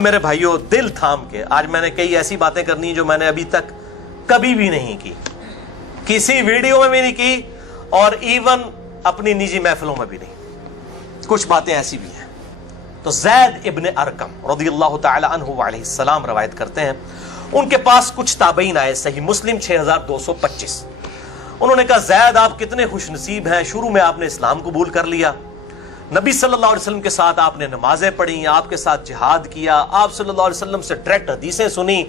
میرے بھائیوں، دل تھام کے آج میں نے کئی ایسی باتیں کرنی جو میں نے ابھی تک کبھی بھی نہیں کی، کسی ویڈیو میں بھی نہیں کی، اور ایون اپنی نجی محفلوں میں بھی نہیں۔ کچھ باتیں ایسی بھی ہیں۔ تو زید ابن ارقم رضی اللہ تعالی عنہ علیہ السلام روایت کرتے ہیں، ان کے پاس کچھ تابعین آئے، صحیح مسلم 6225۔ انہوں نے کہا زید آپ کتنے خوش نصیب ہیں، شروع میں آپ نے اسلام قبول کر لیا، نبی صلی اللہ علیہ وسلم کے ساتھ آپ نے نمازیں پڑھی، آپ کے ساتھ جہاد کیا، آپ صلی اللہ علیہ وسلم سے ڈائریکٹ حدیثیں سنی،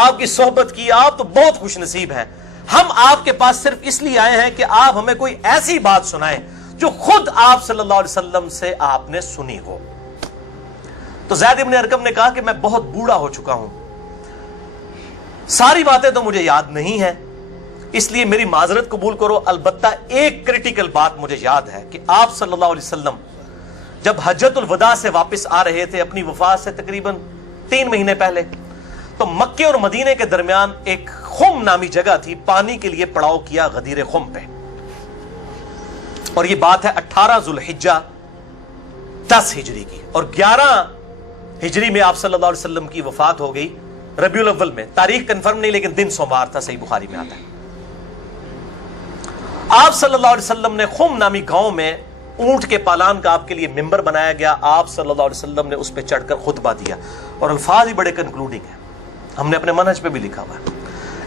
آپ کی صحبت کی، آپ تو بہت خوش نصیب ہیں۔ ہم آپ کے پاس صرف اس لیے آئے ہیں کہ آپ ہمیں کوئی ایسی بات سنائیں جو خود آپ صلی اللہ علیہ وسلم سے آپ نے سنی ہو۔ تو زید ابن ارقم نے کہا کہ میں بہت بوڑھا ہو چکا ہوں، ساری باتیں تو مجھے یاد نہیں ہیں، اس لیے میری معذرت قبول کرو، البتہ ایک کریٹیکل بات مجھے یاد ہے کہ آپ صلی اللہ علیہ وسلم جب حجۃ الوداع سے واپس آ رہے تھے اپنی وفات سے تقریباً 3 مہینے پہلے، تو مکے اور مدینے کے درمیان ایک خم نامی جگہ تھی، پانی کے لیے پڑاؤ کیا غدیر خم پہ، اور یہ بات ہے 18 ذوالحجہ 10 ہجری کی، اور 11 ہجری میں آپ صلی اللہ علیہ وسلم کی وفات ہو گئی ربیع الاول میں، تاریخ کنفرم نہیں لیکن دن سوموار تھا، صحیح بخاری میں آتا ہے۔ آپ صلی اللہ علیہ وسلم نے خم نامی گاؤں میں اونٹ کے پالان کا آپ کے لیے ممبر بنایا گیا، آپ صلی اللہ علیہ وسلم نے اس پہ چڑھ کر خطبہ دیا، اور الفاظ ہی بڑے کنکلوڈنگ ہیں، ہم نے اپنے منہج پہ بھی لکھا ہوا ہے،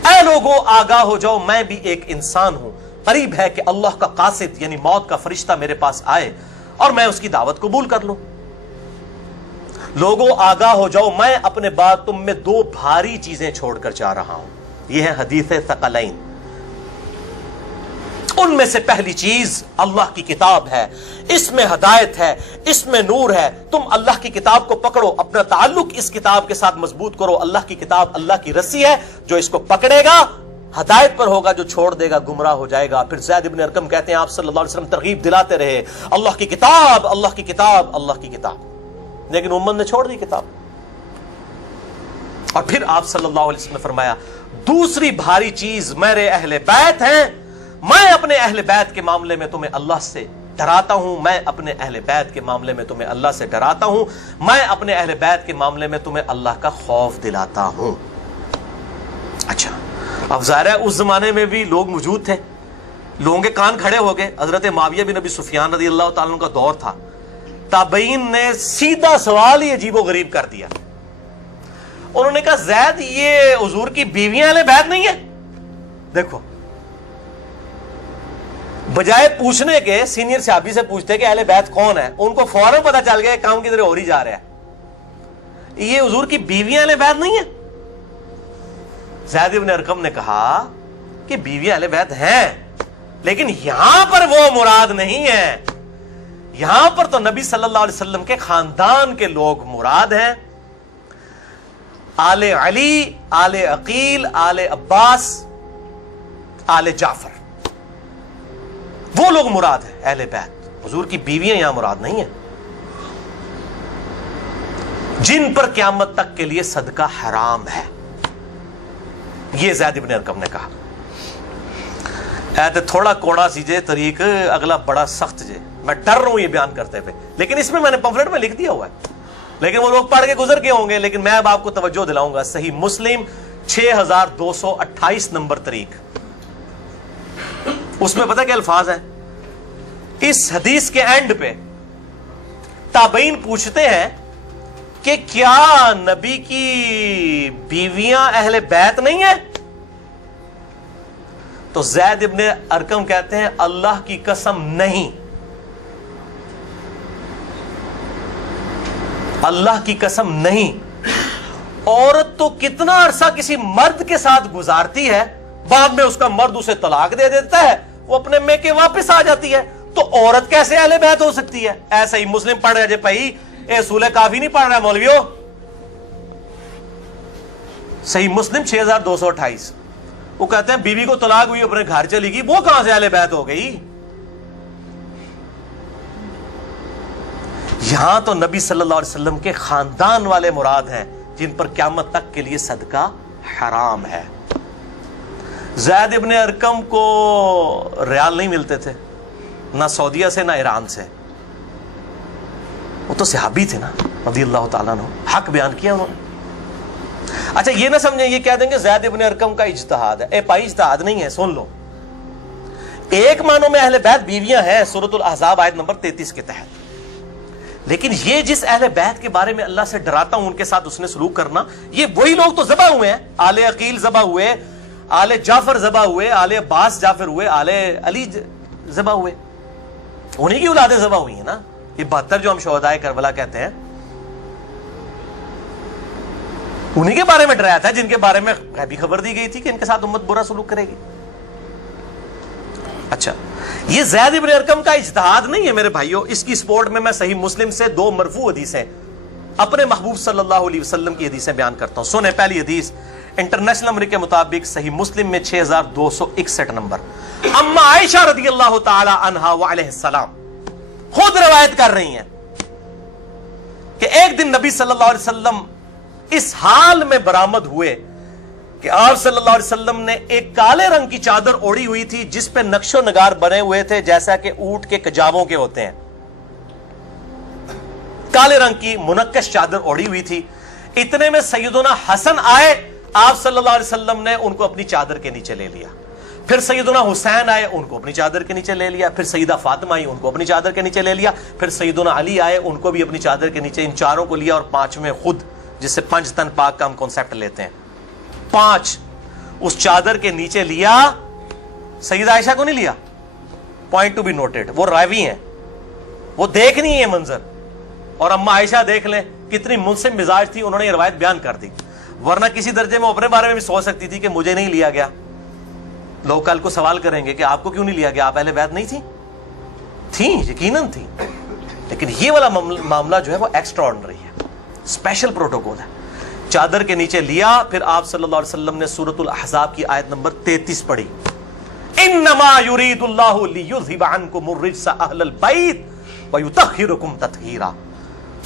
اے لوگو آگاہ ہو جاؤ، میں بھی ایک انسان ہوں، قریب ہے کہ اللہ کا قاصد یعنی موت کا فرشتہ میرے پاس آئے اور میں اس کی دعوت قبول کر لوں۔ لوگوں آگاہ ہو جاؤ، میں اپنے بعد تم میں 2 بھاری چیزیں چھوڑ کر جا رہا ہوں، یہ ہے حدیث ثقلین۔ ان میں سے پہلی چیز اللہ کی کتاب ہے، اس میں ہدایت ہے، اس میں نور ہے، تم اللہ کی کتاب کو پکڑو، اپنا تعلق اس کتاب کے ساتھ مضبوط کرو، اللہ کی کتاب اللہ کی رسی ہے، جو اس کو پکڑے گا ہدایت پر ہوگا، جو چھوڑ دے گا گمراہ ہو جائے گا۔ پھر زید ابن ارقم کہتے ہیں آپ صلی اللہ علیہ وسلم ترغیب دلاتے رہے، اللہ کی کتاب، اللہ کی کتاب، اللہ کی کتاب، لیکن امت نے چھوڑ دی کتاب۔ اور پھر آپ صلی اللہ علیہ وسلم نے فرمایا دوسری بھاری چیز میرے اہل بیت ہیں، میں اپنے اہل بیت کے معاملے میں تمہیں اللہ سے ڈراتا ہوں، میں اپنے اہل بیت کے معاملے میں تمہیں اللہ سے ڈراتا ہوں، میں اپنے اہل بیت کے معاملے میں تمہیں اللہ کا خوف دلاتا ہوں۔ اچھا، اب ظاہر ہے اس زمانے میں بھی لوگ موجود تھے، لوگوں کے کان کھڑے ہو گئے۔ حضرت معاویہ بن ابی سفیان رضی اللہ تعالیٰ عنہ کا دور تھا، تابعین نے سیدھا سوال ہی عجیب و غریب کر دیا، انہوں نے کہا زید یہ حضور کی بیویاں اہل بیت نہیں ہیں؟ دیکھو، بجائے پوچھنے کے سینئر صحابی سے پوچھتے کہ اہل بیت کون ہے، ان کو فوراً پتا چل گیا کام کدھر اور ہی جا رہا ہے، یہ حضور کی بیویاں اہل بیت نہیں ہیں۔ زید ابن ارقم نے کہا کہ بیویاں اہل بیت ہیں، لیکن یہاں پر وہ مراد نہیں ہے، یہاں پر تو نبی صلی اللہ علیہ وسلم کے خاندان کے لوگ مراد ہیں، آل علی، آل عقیل، آل عباس، آل جعفر، وہ لوگ مراد ہیں اہل بیت، حضور کی بیویاں یہاں مراد نہیں ہیں، جن پر قیامت تک کے لیے صدقہ حرام ہے، یہ زید ابن ارقم نے کہا۔ ایت تھوڑا کوڑا سیجے طریق، اگلا بڑا سخت جے، میں ڈر رہا ہوں یہ بیان کرتے ہوئے، لیکن اس میں نے پمفلٹ میں لکھ دیا ہوا ہے، لیکن وہ لوگ پڑھ کے گزر گئے ہوں گے، لیکن میں اب آپ کو توجہ دلاؤں گا۔ صحیح مسلم 6228 نمبر طریق، اس میں پتہ کیا الفاظ ہیں؟ اس حدیث کے اینڈ پہ تابعین پوچھتے ہیں کہ کیا نبی کی بیویاں اہل بیت نہیں ہیں؟ تو زید ابن ارقم کہتے ہیں اللہ کی قسم نہیں، اللہ کی قسم نہیں، عورت تو کتنا عرصہ کسی مرد کے ساتھ گزارتی ہے، بعد میں اس کا مرد اسے طلاق دے دیتا ہے، وہ اپنے میکے واپس آ جاتی ہے، تو عورت کیسے اہل بیت ہو سکتی ہے؟ ایسا ہی مسلم پڑھ رہے جے بھائی، اے سولہ کافی نہیں پڑھ رہا ہے مولویو، صحیح مسلم 6228، وہ کہتے ہیں بیوی کو طلاق ہوئی اپنے گھر چلی گئی، وہ کہاں سے اہل بیت ہو گئی؟ یہاں تو نبی صلی اللہ علیہ وسلم کے خاندان والے مراد ہیں، جن پر قیامت تک کے لیے صدقہ حرام ہے۔ زید ابن ارقم کو ریال نہیں ملتے تھے، نہ سعودیہ سے نہ ایران سے، وہ تو صحابی تھے نا، رضی اللہ تعالیٰ عنہ, حق بیان کیا انہوں نے. اچھا یہ نہ سمجھیں یہ کہہ دیں کہ زید ابن ارقم کا اجتہاد ہے. اے بھائی اجتہاد نہیں ہے, سن لو. ایک معنوں میں اہل بیت بیویاں ہیں سورۃ الاحزاب آیت نمبر 33 کے تحت, لیکن یہ جس اہل بیت کے بارے میں اللہ سے ڈراتا ہوں ان کے ساتھ اس نے سلوک کرنا, یہ وہی لوگ تو ذبح ہوئے ہیں. آل عقیل ذبح ہوئے, آل جعفر ذبح ہوئے, آل عباس جعفر ہوئے, آل علی ذبح ہوئے, انہی کی اولادیں ذبح ہوئی ہیں نا. یہ 72 جو ہم شہدائے کربلا کہتے ہیں انہی کے بارے میں ڈرایا تھا جن کے بارے میں غیبی خبر دی گئی تھی کہ ان کے ساتھ امت برا سلوک کرے گی. اچھا یہ زید ابن ارقم کا اجتہاد نہیں ہے میرے بھائیوں. اس کی سپورٹ میں صحیح مسلم سے 2 مرفوع حدیثیں اپنے محبوب صلی اللہ علیہ وسلم کی حدیثیں بیان کرتا ہوں. سنیں پہلی حدیث انٹرنیشنل نمبر کے مطابق صحیح مسلم میں 6261 نمبر, اما عائشہ رضی اللہ تعالی عنہا وعلیہ السلام خود روایت کر رہی ہیں کہ ایک دن نبی صلی اللہ علیہ وسلم اس حال میں برآمد ہوئے کہ آپ صلی اللہ علیہ وسلم نے ایک کالے رنگ کی چادر اوڑھی ہوئی تھی جس پہ نقش و نگار بنے ہوئے تھے جیسا کہ اونٹ کے کجاووں کے ہوتے ہیں. کالے رنگ کی منقش چادر اوڑھی ہوئی تھی. اتنے میں سیدنا حسن آئے, آپ صلی اللہ علیہ وسلم نے ان کو اپنی چادر کے نیچے لے لیا. پھر سیدنا حسین آئے, ان کو اپنی چادر کے نیچے لے لیا. پھر سیدہ فاطمہ آئی, ان کو اپنی چادر کے نیچے لے لیا. پھر سیدنا علی آئے, ان کو بھی اپنی چادر کے نیچے, ان چاروں کو لیا. اور 5ویں خود, جس سے 5 تن پاک کا ہم کانسیپٹ لیتے ہیں, 5 اس چادر کے نیچے لیا. سیدہ عائشہ کو نہیں لیا. پوائنٹ ٹو بی نوٹڈ, وہ راوی ہیں, وہ دیکھ نہیں ہے منظر. اور اما عائشہ دیکھ لیں کتنی منصف مزاج تھی, انہوں نے یہ روایت بیان کر دی. ورنہ کسی درجے میں اپنے بارے میں بھی سوچ سکتی تھی کہ مجھے نہیں لیا گیا. لوگ کل کو سوال کریں گے کہ آپ کو کیوں نہیں لیا گیا, آپ اہل بیت نہیں تھی؟ تھیں, یقیناً تھی. لیکن یہ والا معاملہ جو ہے وہ ایکسٹرا آرڈنری ہے, اسپیشل پروٹوکول ہے. چادر کے نیچے لیا. پھر آپ صلی اللہ علیہ وسلم نے سورۃ الاحزاب کی آیت نمبر 33 پڑھی, انما یرید اللہ لیذھب عنکم الرجس اہل البیت ویطہرکم تطہیرا.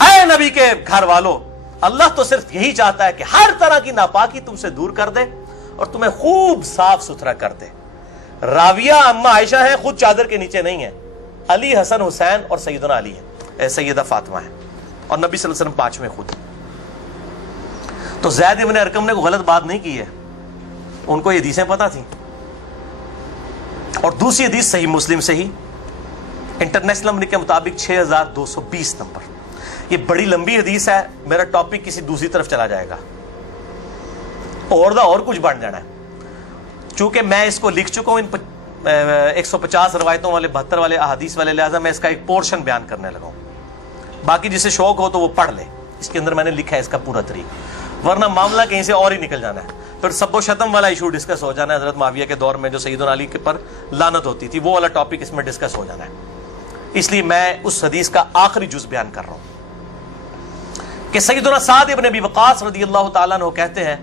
اے نبی کے گھر والو, اللہ تو صرف یہی چاہتا ہے کہ ہر طرح کی ناپاکی تم سے دور کر دے اور تمہیں خوب صاف ستھرا کر دے. راویہ اما عائشہ ہیں, خود چادر کے نیچے نہیں ہے. علی, حسن, حسین اور سیدنا علی ہیں, سیدہ فاطمہ ہیں, اور نبی صلی اللہ علیہ وسلم 5ویں خود. تو زید ابن ارقم نے کوئی غلط بات نہیں کی ہے, ان کو یہ حدیثیں پتہ تھیں. اور دوسری حدیث صحیح مسلم سے ہی انٹرنیشنل نمبر کے مطابق 6220 نمبر. یہ بڑی لمبی حدیث ہے, میرا ٹاپک کسی دوسری طرف چلا جائے گا اور کچھ بڑھ جانا ہے. چونکہ میں اس کو لکھ چکا ہوں ان 150 روایتوں والے 72 والے احادیث والے, لہذا میں اس کا ایک پورشن بیان کرنے لگا ہوں. باقی جسے شوق ہو تو وہ پڑھ لے, اس کے اندر میں نے لکھا ہے اس کا پورا طریقہ, ورنہ معاملہ کہیں سے اور ہی نکل جانا ہے. پھر سب و شتم والا ایشو ڈسکس ہو جانا ہے, حضرت معاویہ کے دور میں جو سیدنا علی کے پر لعنت ہوتی تھی, وہ والا ٹاپک اس میں ڈسکس ہو جانا ہے. اس لیے میں اس حدیث کا آخری جز بیان کر رہا ہوں کہ سیدنا سعد ابن ابی وقاص رضی اللہ تعالیٰ عنہ کہتے ہیں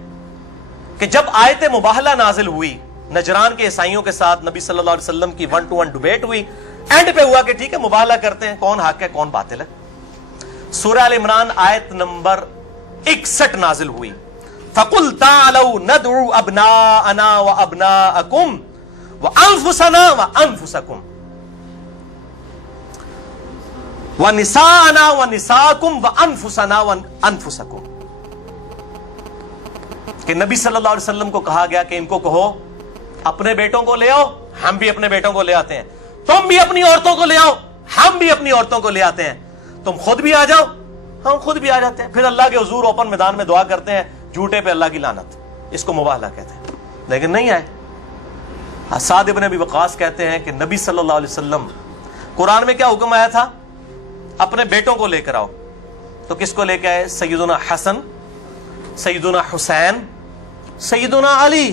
کہ جب آیت مباہلہ نازل ہوئی, نجران کے عیسائیوں کے ساتھ نبی صلی اللہ علیہ وسلم کی 1-to-1 ڈیبیٹ ہوئی, اینڈ پہ ہوا کہ ٹھیک ہے مباہلہ کرتے ہیں, کون حق ہے کون باطل ہے. سورہ ال عمران آیت نمبر 61 نازل ہوئی, فَقُلْ تَعْالَوْا نَدْعُوا أَبْنَاءَنَا وَأَبْنَاءَكُمْ وَأَنفُسَنَا وَأَنفُسَكُمْ وَنِسَاءَنَا وَنِسَاءَكُمْ وَأَنفُسَنَا وَأَنفُسَكُمْ. کہ نبی صلی اللہ علیہ وسلم کو کہا گیا کہ ان کو کہو اپنے بیٹوں کو لے آؤ, ہم بھی اپنے بیٹوں کو لے آتے ہیں, تم بھی اپنی عورتوں کو لے آؤ, ہم بھی اپنی عورتوں کو لے آتے ہیں, تم خود بھی آ جاؤ, ہم خود بھی آ جاتے ہیں. پھر اللہ کے حضور اوپن میدان میں دعا کرتے ہیں, جھوٹے پہ اللہ کی لعنت. اس کو مباہلہ کہتے ہیں, لیکن نہیں آئے. سعد ابن ابی وقاص کہتے ہیں کہ نبی صلی اللہ علیہ وسلم, قرآن میں کیا حکم آیا تھا, اپنے بیٹوں کو لے کر آؤ. تو کس کو لے کے آئے, سیدنا حسن, سیدنا حسین, سیدنا علی,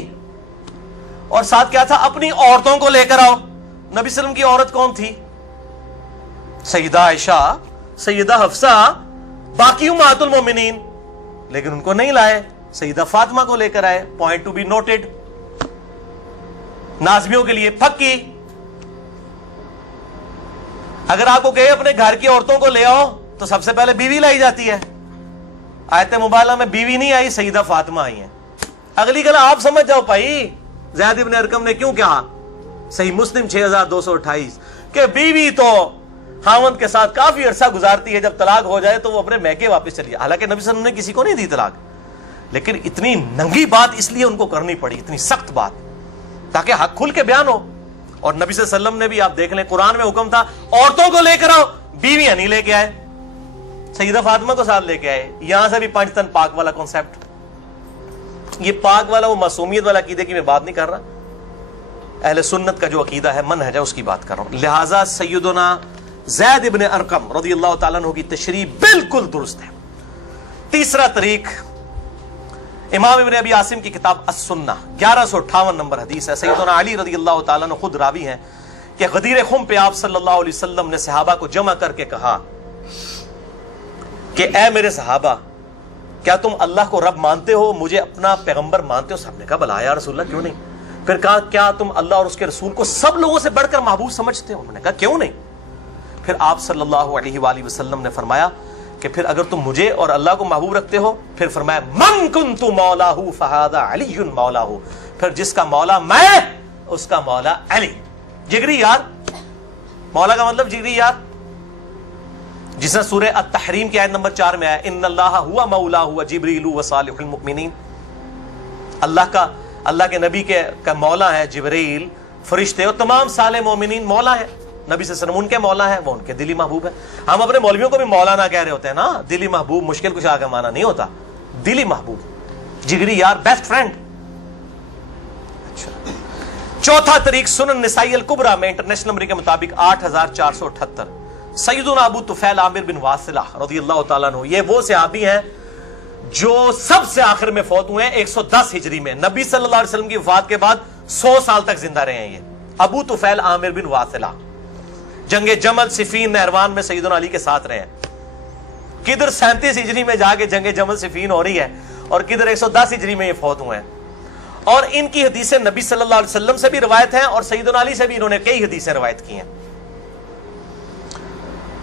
اور ساتھ کیا تھا, اپنی عورتوں کو لے کر آؤ. نبی صلی اللہ علیہ وسلم کی عورت کون تھی, سیدہ عائشہ, سیدہ حفصہ, باقی امہات المومنین, لیکن ان کو نہیں لائے, سیدہ فاطمہ کو لے کر آئے. Point to be noted. نازمیوں کے لیے پکی, اگر آپ کو کہے اپنے گھر کی عورتوں کو لے آؤ تو سب سے پہلے بیوی لائی جاتی ہے. آیت مباہلہ میں بیوی نہیں آئی, سیدہ فاطمہ آئی ہیں. اگلی گلا آپ سمجھ جاؤ بھائی, زید ابن ارقم نے کیوں کہا, صحیح مسلم 6228, کہ بیوی تو خاوند کے ساتھ کافی عرصہ گزارتی ہے, جب طلاق ہو جائے تو وہ اپنے میکے واپس چلی جائے. حالانکہ نبی صلی اللہ علیہ وسلم نے کسی کو نہیں دی طلاق, لیکن اتنی ننگی بات اس لیے ان کو کرنی پڑی, اتنی سخت بات, تاکہ حق کھل کے بیان ہو. اور نبی صلی اللہ علیہ وسلم نے بھی, آپ دیکھ لیں, قرآن میں حکم تھا عورتوں کو لے کر آؤ, بیویاں نہیں لے کے آئے, سیدہ فاطمہ کو ساتھ لے کے آئے. یہاں سے بھی 5 تن پاک والا کانسیپٹ, یہ پاک والا وہ معصومیت والا عقیدے کی میں بات نہیں کر رہا, اہل سنت کا جو عقیدہ ہے, منہج ہے, اس کی بات کر رہا ہوں. لہٰذا سیدنا زید ابن ارقم رضی اللہ تعالیٰ عنہ کی تشریح بالکل درست ہے. تیسرا طریق امام ابن ابی عاصم کی کتاب السنہ 1158 نمبر حدیث ہے. سیدنا علی رضی اللہ تعالیٰ عنہ خود راوی ہیں کہ غدیر خم پہ آپ صلی اللہ علیہ وسلم نے صحابہ کو جمع کر کے کہا کہ اے میرے صحابہ, کیا تم اللہ کو رب مانتے ہو, مجھے اپنا پیغمبر مانتے ہو؟ سب نے کہا بلا یا رسول اللہ, کیوں نہیں. پھر کہا کیا تم اللہ اور اس کے رسول کو سب لوگوں سے بڑھ کر محبوب سمجھتے ہو؟ انہوں نے کہا کیوں نہیں. پھر آپ صلی اللہ علیہ وآلہ وسلم نے فرمایا کہ پھر اگر تم مجھے اور اللہ کو محبوب رکھتے ہو, پھر فرمایا من کنت مولاہ فہذا علی مولاہ, پھر جس کا مولا میں اس کا مولا علی. جگری یار, مولا کا مطلب جگری یار, جس نے سورہ التحریم کی آیت نمبر 4 میں آیا ان اللہ ہوا مولاہ وجبریل وصالح المؤمنین. اللہ کے نبی کا مولا ہے جبریل, فرشتے اور تمام صالح مومنین مولا ہے. نبی صلی اللہ علیہ وسلم ان کے مولا ہے, وہ ان کے دلی محبوب ہے. ہم اپنے مولویوں کو بھی مولانا کہہ رہے ہوتے ہیں نا, دلی محبوب مشکل کچھ آگے مانا نہیں ہوتا, دلی محبوب, جگری یار, بیسٹ فرینڈ. اچھا, چوتھا طریق سنن نسائی الکبریٰ میں انٹرنیشنل نمبر کے مطابق 8478 سیدنا ابو طفیل عامر بن واصلہ رضی اللہ تعالیٰ عنہ, یہ وہ صحابی ہیں جو سب سے آخر میں فوت ہوئے ہیں 110 ہجری میں. نبی صلی اللہ علیہ وسلم کی وفات کے بعد 100 سال تک زندہ رہے ہیں. یہ ابو طفیل عامر بن واصلہ جنگ جمل صفین نہروان میں سیدنا علی کے ساتھ رہے ہیں. کدھر 37 ہجری میں جا کے جنگ جمل صفین ہو رہی ہے, اور کدھر 110 ہجری میں یہ فوت ہوئے ہیں. اور ان کی حدیثیں نبی صلی اللہ علیہ وسلم سے بھی روایت ہیں, اور سیدنا علی سے بھی انہوں نے کئی حدیثیں روایت کی ہیں.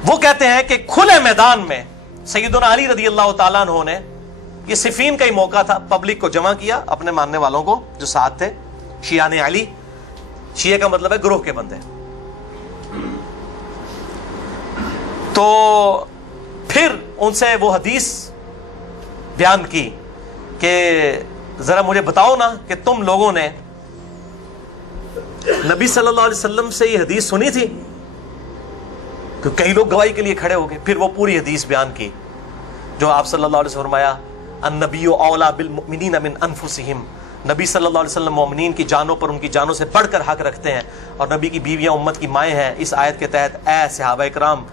وہ کہتے ہیں کہ کھلے میدان میں سیدنا علی رضی اللہ تعالیٰ عنہ نے, یہ صفین کا ہی موقع تھا, پبلک کو جمع کیا, اپنے ماننے والوں کو جو ساتھ تھے, شیعان علی, شیعہ کا مطلب ہے گروہ کے بندے. تو پھر ان سے وہ حدیث بیان کی کہ ذرا مجھے بتاؤ نا کہ تم لوگوں نے نبی صلی اللہ علیہ وسلم سے یہ حدیث سنی تھی, کہ کئی لوگ گواہی کے لیے کھڑے ہو گئے. پھر وہ پوری حدیث بیان کی جو آپ صلی اللہ علیہ وسلم فرمایا النبی اولا بالمؤمنین من انفسہم, نبی صلی اللہ علیہ وسلم مومنین کی جانوں پر ان کی جانوں سے بڑھ کر حق رکھتے ہیں, اور نبی کی بیویاں امت کی مائیں ہیں. اس آیت کے تحت اے صحابہ اکرام,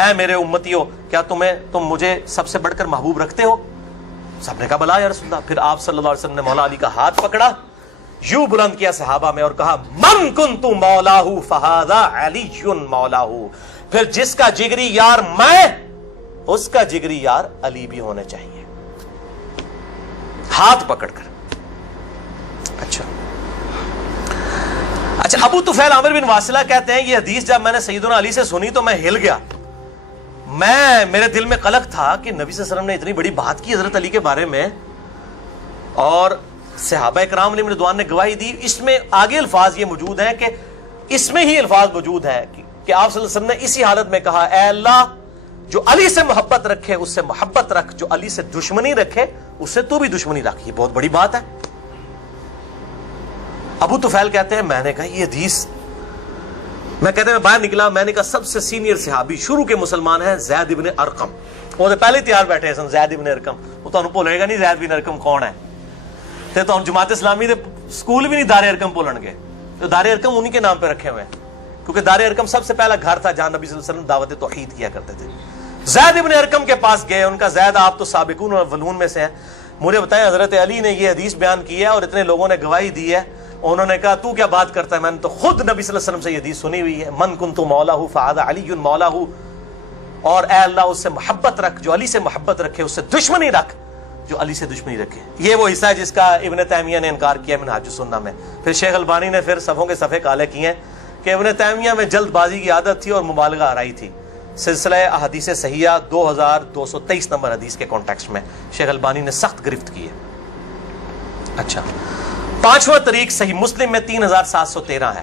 اے میرے امتیوں, کیا تم مجھے سب سے بڑھ کر محبوب رکھتے ہو؟ سب نے کہا بلا یا رسول اللہ. پھر آپ صلی اللہ علیہ وسلم نے مولا علی کا ہاتھ پکڑا, یوں بلند کیا صحابہ میں, اور کہا من کنت مولاہ فہذا علی مولاہ, پھر جس کا جگری یار میں اس کا جگری یار علی بھی ہونا چاہیے, ہاتھ پکڑ کر. اچھا, ابو طفیل عامر بن واصلہ کہتے ہیں یہ حدیث جب میں نے سیدنا علی سے سنی تو میں ہل گیا. میرے دل میں قلق تھا کہ نبی صلی اللہ علیہ وسلم نے اتنی بڑی بات کی حضرت علی کے بارے میں, اور صحابہ کرام علیہم رضوان نے گواہی دی. اس میں آگے الفاظ یہ موجود ہیں کہ اس میں ہی الفاظ موجود ہے کہ آپ صلی اللہ علیہ وسلم نے اسی حالت میں کہا اے اللہ, جو علی سے محبت رکھے اس سے محبت رکھ, جو علی سے دشمنی رکھے اس سے تو بھی دشمنی رکھ. یہ بہت بڑی بات ہے. ابو طفیل کہتے ہیں میں نے کہا یہ حدیث, میں کہتے ہیں باہر نکلا, میں نے کہا سب سے سینئر صحابی شروع کے مسلمان ہیں زید ابن ارقم. وہ پہلے تیار بیٹھے سن, زید ابن ارقم, وہ تمہیں بھولے گا نہیں زید ابن ارقم کون ہے. تو جماعت اسلامی دے سکول بھی نہیں دار ارقم بولن گے, تو دار ارقم انہی کے نام پہ رکھے ہوئے ہیں, کیونکہ دار ارقم سب سے پہلا گھر تھا جہاں نبی صلی اللہ علیہ وسلم دعوت توحید کیا کرتے تھے. زید ابن ارقم کے پاس گئے, ان کا زید آپ تو سابقون الاولون میں سے ہیں, مجھے بتائیں حضرت علی نے یہ حدیث بیان کی ہے اور اتنے لوگوں نے گواہی دی ہے. انہوں نے کہا تو کیا بات کرتا ہے, میں نے تو خود نبی صلی اللہ علیہ وسلم سے یہ حدیث سنی ہوئی ہے, من کنت مولاہ فہذا علی مولاہ, اور اے اللہ اس سے محبت رکھ جو علی سے محبت رکھے, اس سے دشمنی رکھ جو علی سے دشمنی رکھے. یہ وہ حصہ ہے جس کا ابن تیمیہ نے انکار کیا منہاج السنہ میں. پھر شیخ البانی نے پھر صفوں کے صفحے کالے کیے ہیں کہ ابن تیمیہ میں جلد بازی کی عادت تھی اور مبالغہ آرائی تھی. سلسلہ احادیث صحیحہ 2223 نمبر حدیث کے کانٹیکسٹ میں شیخ البانی نے سخت گرفت کی ہے. اچھا, پانچواں طریق صحیح مسلم میں 3713 ہے.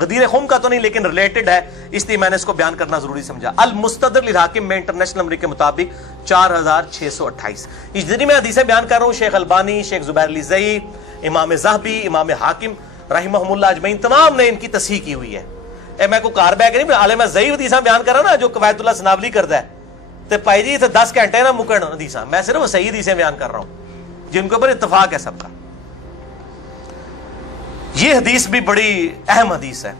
غدیر خم کا تو نہیں لیکن ریلیٹڈ ہے، اس لیے میں نے اس کو بیان کرنا ضروری سمجھا۔ المستدرک للحاکم میں انٹرنیشنل نمبر کے مطابق 4628۔ اس جتنی میں حدیثیں بیان کر رہا ہوں، شیخ البانی، شیخ زبیر علی زئی، امام ذہبی، امام حاکم رحمہم اللہ اجمعین، تمام نے ان کی تصحیح کی ہوئی ہے۔ میں کوئی کار بیک نہیں، عالم زئی حدیثاں بیان کر رہا نا جو قوایت اللہ سنابلی کرتا ہے، تو پائی جی 10 گھنٹے نہ مکن حدیثاں، میں صرف صحیح حدیثیں بیان کر رہا ہوں جن کے اوپر اتفاق ہے سب کا۔ یہ حدیث بھی بڑی اہم حدیث ہے۔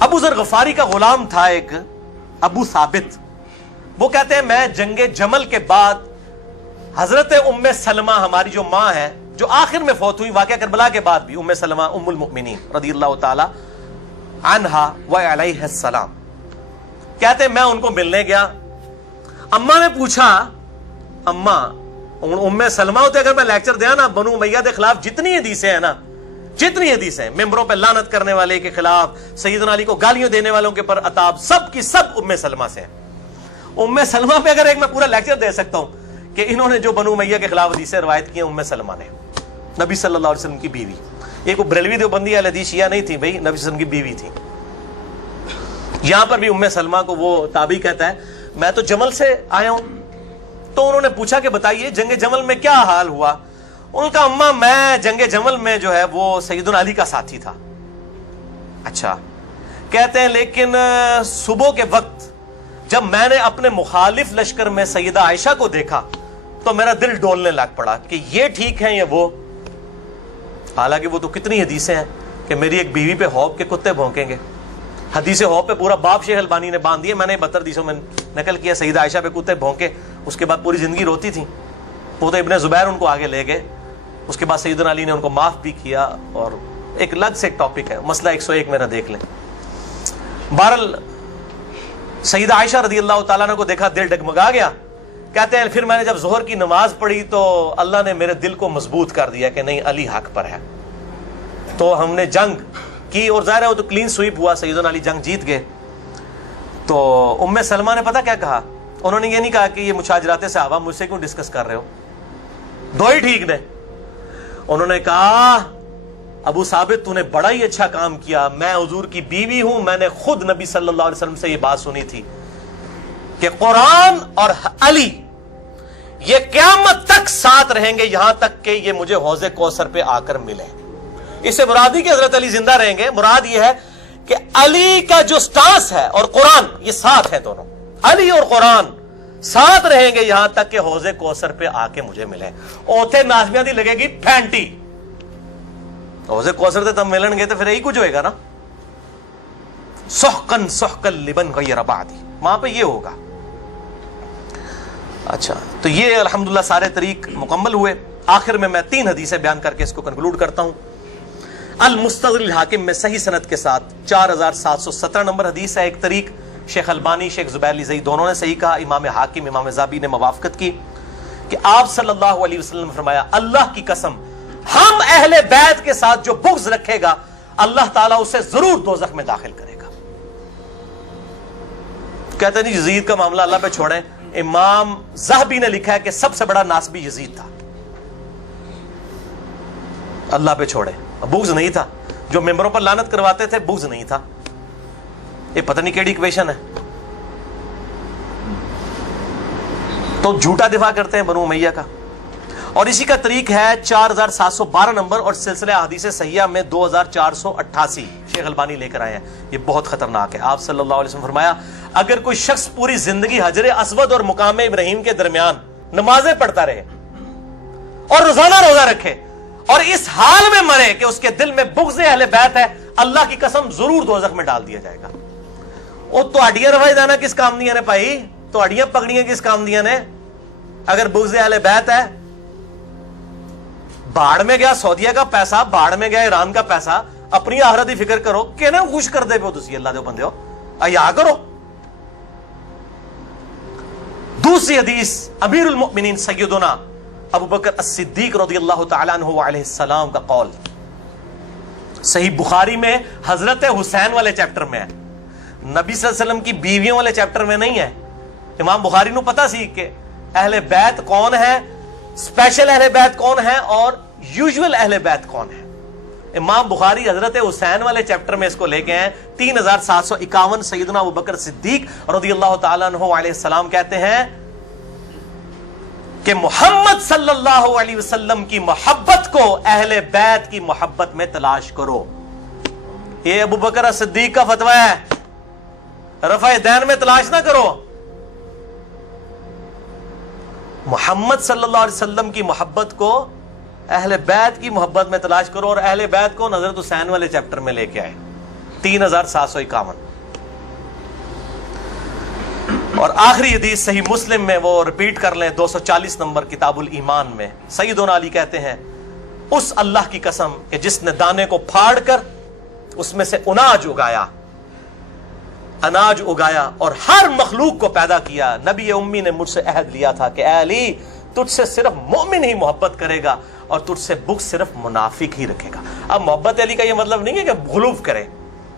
ابو ذر غفاری کا غلام تھا ایک ابو ثابت، وہ کہتے ہیں میں جنگ جمل کے بعد حضرت ام سلمہ ہماری جو ماں ہے جو آخر میں فوت ہوئی واقعہ کربلا کے بعد بھی، ام سلمہ ام المؤمنین رضی اللہ تعالی عنہا و علیہ السلام، کہتے ہیں میں ان کو ملنے گیا، اماں نے پوچھا، اماں ام سلمہ ہوتے اگر میں لیکچر دیا نا بنو امیہ کے خلاف جتنی حدیثیں ہیں نا، جتنی حدیثیں ممبروں پہ لعنت کرنے والے کے خلاف، سیدنا علی کو گالیاں دینے والوں کے پر عتاب، سب کی سب ام سلمہ سے ہیں۔ ام سلمہ پہ اگر ایک میں پورا لیکچر دے سکتا ہوں کہ انہوں نے جو بنو امیہ کے خلاف حدیثیں روایت کی ہیں، ام سلمہ نے، نبی صلی اللہ علیہ وسلم کی بیوی، ایک بریلوی دیوبندی اہل حدیث شیعہ نہیں تھی بھائی، نبی صلی اللہ علیہ وسلم کی بیوی تھی۔ یہاں پر بھی ام سلمہ کو وہ تابعی کہتا ہے میں تو جمل سے آیا ہوں، تو انہوں نے پوچھا کہ بتائیے جنگ جمل میں کیا حال ہوا؟ ان کا اماں میں جنگ جمل میں جو ہے وہ سیدنا علی کا ساتھی تھا۔ اچھا، کہتے ہیں لیکن صبح کے وقت جب میں نے اپنے مخالف لشکر میں سیدہ عائشہ کو دیکھا تو میرا دل ڈولنے لگ پڑا کہ یہ ٹھیک ہے یا وہ، حالانکہ وہ تو کتنی حدیثیں ہیں کہ میری ایک بیوی پہ خوف کے کتے بھونکیں گے، حدیث خوف پہ پورا باب شیخ البانی نے باندھ دیا، میں نے 72 حدیثوں میں نقل کیا، سیدہ عائشہ پہ کتے بھونکے، اس کے بعد پوری زندگی روتی تھی، وہ تو ابن زبیر ان کو آگے لے گئے، اس کے بعد سیدنا علی نے ان کو معاف بھی کیا، اور ایک الگ سے ایک ٹاپک ہے، مسئلہ 101 میرا دیکھ لیں۔ بہرحال سیدہ عائشہ رضی اللہ تعالیٰ عنہ کو دیکھا دل ڈگمگا گیا، کہتے ہیں پھر میں نے جب ظہر کی نماز پڑھی تو اللہ نے میرے دل کو مضبوط کر دیا کہ نہیں علی حق پر ہے، تو ہم نے جنگ کی، اور ظاہر ہے وہ تو کلین سویپ ہوا، سیدنا علی جنگ جیت گئے۔ تو ام سلمہ نے پتہ کیا کہا؟ انہوں نے یہ نہیں کہا کہ یہ مشاجرات صحابہ مجھ سے کیوں ڈسکس کر رہے ہو، دو ہی ٹھیک نے، انہوں نے کہا ابو ثابت تو نے بڑا ہی اچھا کام کیا، میں حضور کی بیوی ہوں، میں نے خود نبی صلی اللہ علیہ وسلم سے یہ بات سنی تھی کہ قرآن اور علی یہ قیامت تک ساتھ رہیں گے یہاں تک کہ یہ مجھے حوض کوثر پہ آ کر ملے۔ اس سے مراد ہی کہ حضرت علی زندہ رہیں گے، مراد یہ ہے کہ علی کا جو سٹانس ہے اور قرآن یہ ساتھ ہیں، دونوں علی اور قرآن ساتھ رہیں گے یہاں تک کہ حوض کوثر پہ آ کے مجھے ملے۔ اوتھے نازمیاں دی لگے گی پھینٹی، حوض کوثر تے تم ملن گے تو پھر یہی کچھ ہوئے گا نا، سحقن سحقن لبن غیر بعدی، وہاں پہ یہ ہوگا۔ اچھا، تو یہ الحمدللہ سارے طریق مکمل ہوئے۔ آخر میں 3 حدیثیں بیان کر کے اس کو کنکلوڈ کرتا ہوں۔ المستدرک للحاکم میں صحیح سند کے ساتھ 4717 نمبر حدیث ہے، ایک طریق شیخ البانی، شیخ زبیر علی زئی دونوں نے صحیح کہا، امام حاکم، امام ذہبی نے موافقت کی کہ آپ صلی اللہ علیہ وسلم نے فرمایا اللہ کی قسم ہم اہل بیت کے ساتھ جو بغض رکھے گا اللہ تعالیٰ اسے ضرور دوزخ میں داخل کرے گا۔ کہتے ہیں یزید کا معاملہ اللہ پہ چھوڑیں، امام ذہبی نے لکھا ہے کہ سب سے بڑا ناسبی یزید تھا، اللہ پہ چھوڑے، بغض نہیں تھا، جو ممبروں پر لعنت کرواتے تھے بغض نہیں تھا، یہ پتہ نہیں کیڑی ایکویشن ہے، تو جھوٹا دفاع کرتے ہیں بنو امیہ کا۔ اور اسی کا طریق ہے 4712 نمبر اور سلسلہ احادیث صحیحہ میں 2488 شیخ البانی لے کر آئے ہیں، یہ بہت خطرناک ہے۔ آپ صلی اللہ علیہ وسلم فرمایا اگر کوئی شخص پوری زندگی حجر اسود اور مقام ابراہیم کے درمیان نمازیں پڑھتا رہے اور روزانہ روزہ رکھے اور اس حال میں مرے کہ اس کے دل میں بغض اہل بیت ہے، اللہ کی قسم ضرور دوزخ میں ڈال دیا جائے گا۔ وہ تہاڈیاں روائی دینا کس کام دیاں نے بھائی، تہاڈیاں پگڑیاں کس کام دیاں نے؟ اگر بغض اہل بیت ہے، باڑ میں گیا سعودیہ کا پیسہ، باڑ میں گیا ایران کا پیسہ، اپنی آخرت کی فکر کرو کہ نا خوش کر دے پو تسی اللہ دے بندے ہو، ایا کرو۔ دوسری حدیث امیر المؤمنین سیدنا ابو بکر الصدیق رضی اللہ تعالی عنہ علیہ السلام کا قول صحیح بخاری میں حضرت حسین والے چیپٹر میں ہے، نبی صلی اللہ علیہ وسلم کی بیویوں والے چیپٹر میں نہیں ہے۔ امام بخاری نو پتا سی کہ اہل بیت کون ہے، اسپیشل اہل بیت کون ہے اور یوزول اہل بیت کون ہے۔ امام بخاری حضرت حسین والے چیپٹر میں اس کو لے کے ہیں 3751. سیدنا ابوبکر صدیق رضی اللہ تعالیٰ عنہ علیہ السلام کہتے ہیں کہ محمد صلی اللہ علیہ وسلم کی محبت کو اہل بیت کی محبت میں تلاش کرو. یہ ابوبکر صدیق کا فتویٰ ہے, رفع دین میں تلاش نہ کرو. محمد صلی اللہ علیہ وسلم کی محبت کو اہل بیت کی محبت میں تلاش کرو, اور اہل بیت کو حضرت حسین والے چیپٹر میں لے کے آئے 3751. اور آخری حدیث صحیح مسلم میں وہ ریپیٹ کر لیں 240 نمبر کتاب الایمان میں. سیدنا علی کہتے ہیں اس اللہ کی قسم کہ جس نے دانے کو پھاڑ کر اس میں سے اناج اگایا اور ہر مخلوق کو پیدا کیا, نبی امی نے مجھ سے عہد لیا تھا کہ اے علی تجھ سے صرف مومن ہی محبت کرے گا اور تجھ سے بغض صرف منافق ہی رکھے گا. اب محبت علی کا یہ مطلب نہیں ہے کہ غلوف کرے,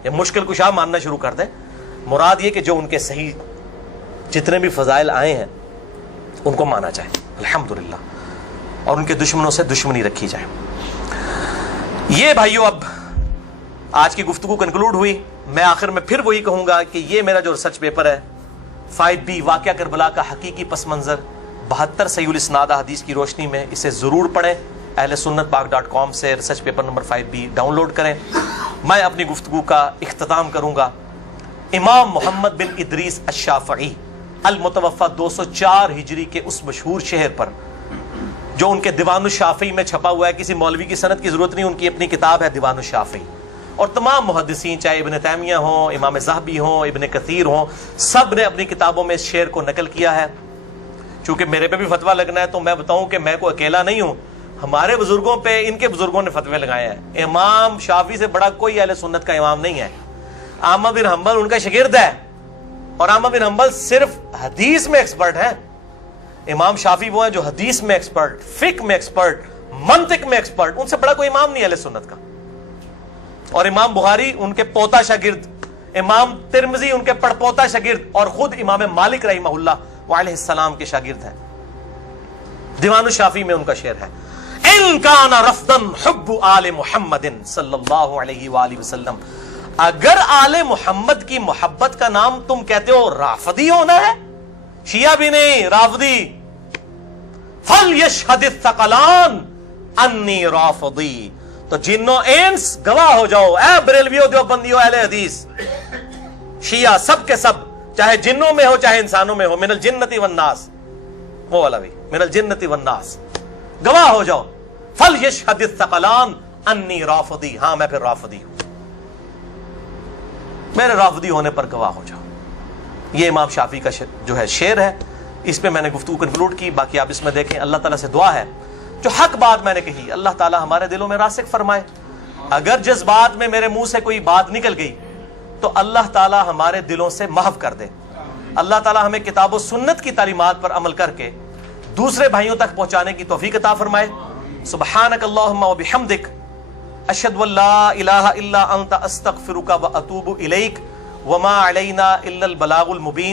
یہ مشکل کشا ماننا شروع کر دیں. مراد یہ کہ جو ان کے صحیح جتنے بھی فضائل آئے ہیں ان کو مانا جائے الحمدللہ, اور ان کے دشمنوں سے دشمنی رکھی جائے. یہ بھائیو اب آج کی گفتگو کنکلوڈ ہوئی. میں آخر میں پھر وہی کہوں گا کہ یہ میرا جو ریسرچ پیپر ہے 5B واقعہ کربلا کا حقیقی پس منظر 72 صحیح الاسناد حدیث کی روشنی میں, اسے ضرور پڑھیں. اہل سنت پاک.com سے research paper number 5B download کریں. میں اپنی گفتگو کا اختتام کروں گا امام محمد بن ادریس الشافعی المتوفى 204 ہجری کے اس مشہور شعر پر جو ان کے دیوان الشافعی میں چھپا ہوا ہے. کسی مولوی کی سند کی ضرورت نہیں, ان کی اپنی کتاب ہے دیوان الشافعی. اور تمام محدثین چاہے ابن تیمیہ ہوں, امام ذہبی ہوں, ابن کثیر ہوں, سب نے اپنی کتابوں میں اس شعر کو نقل کیا ہے. چونکہ میرے پہ بھی فتویٰ لگنا ہے تو میں بتاؤں کہ میں کوئی اکیلا نہیں ہوں, ہمارے بزرگوں پہ ان کے بزرگوں نے فتوے لگائے ہیں. امام شافعی سے بڑا کوئی اہل سنت کا امام نہیں ہے. احمد بن حنبل ان کا شاگرد ہے, اور احمد بن حنبل صرف حدیث میں ایکسپرٹ ہیں. امام شافعی وہ ہیں جو حدیث میں ایکسپرٹ, فقہ میں ایکسپرٹ, منطق میں ایکسپرٹ. ان سے بڑا کوئی امام نہیں اہل سنت کا. اور امام بخاری ان کے پوتا شاگرد, امام ترمذی ان کے پڑپوتا شاگرد, اور خود امام مالک رحمہ اللہ علیہ السلام کے شاگرد ہیں. دیوان الشافعی میں ان کا شعر ہے ان کان رفضا حب آل محمد صلی اللہ علیہ وآلہ وسلم. اگر آل محمد کی محبت کا نام تم کہتے ہو رافضی ہونا ہے, شیعہ بھی نہیں رافضی, فلیشہد الثقلان انی رافضی. تو جنوں انس گواہ ہو جاؤ, اے بریلویو دیوبندیو اہل حدیث شیعہ سب کے سب, چاہے جنوں میں ہو چاہے انسانوں میں ہو, من الجنت والناس, وہ والا بھی من الجنت والناس, گواہ ہو جاؤ. فلیشہد الثقلان انی رافضی, ہاں میں پھر رافضی ہوں, میرے رافضی ہونے پر گواہ ہو جاؤ. یہ امام شافعی کا جو ہے شعر ہے. اس پہ میں نے گفتگو کنکلوڈ کی, باقی آپ اس میں دیکھیں. اللہ تعالیٰ سے دعا ہے جو حق بات میں نے کہی اللہ تعالیٰ ہمارے دلوں میں راسخ فرمائے. اگر جس بات میں میرے منہ سے کوئی بات نکل گئی تو اللہ تعالیٰ ہمارے دلوں سے محو کر دے. اللہ تعالیٰ ہمیں کتاب و سنت کی تعلیمات پر عمل کر کے دوسرے بھائیوں تک پہنچانے کی توفیق عطا فرمائے. سبحانک اللہم و بحمدک اشہد ان لا الہ الا انت استغفرک و اتوب الیک وما علینا الا البلاغ المبین.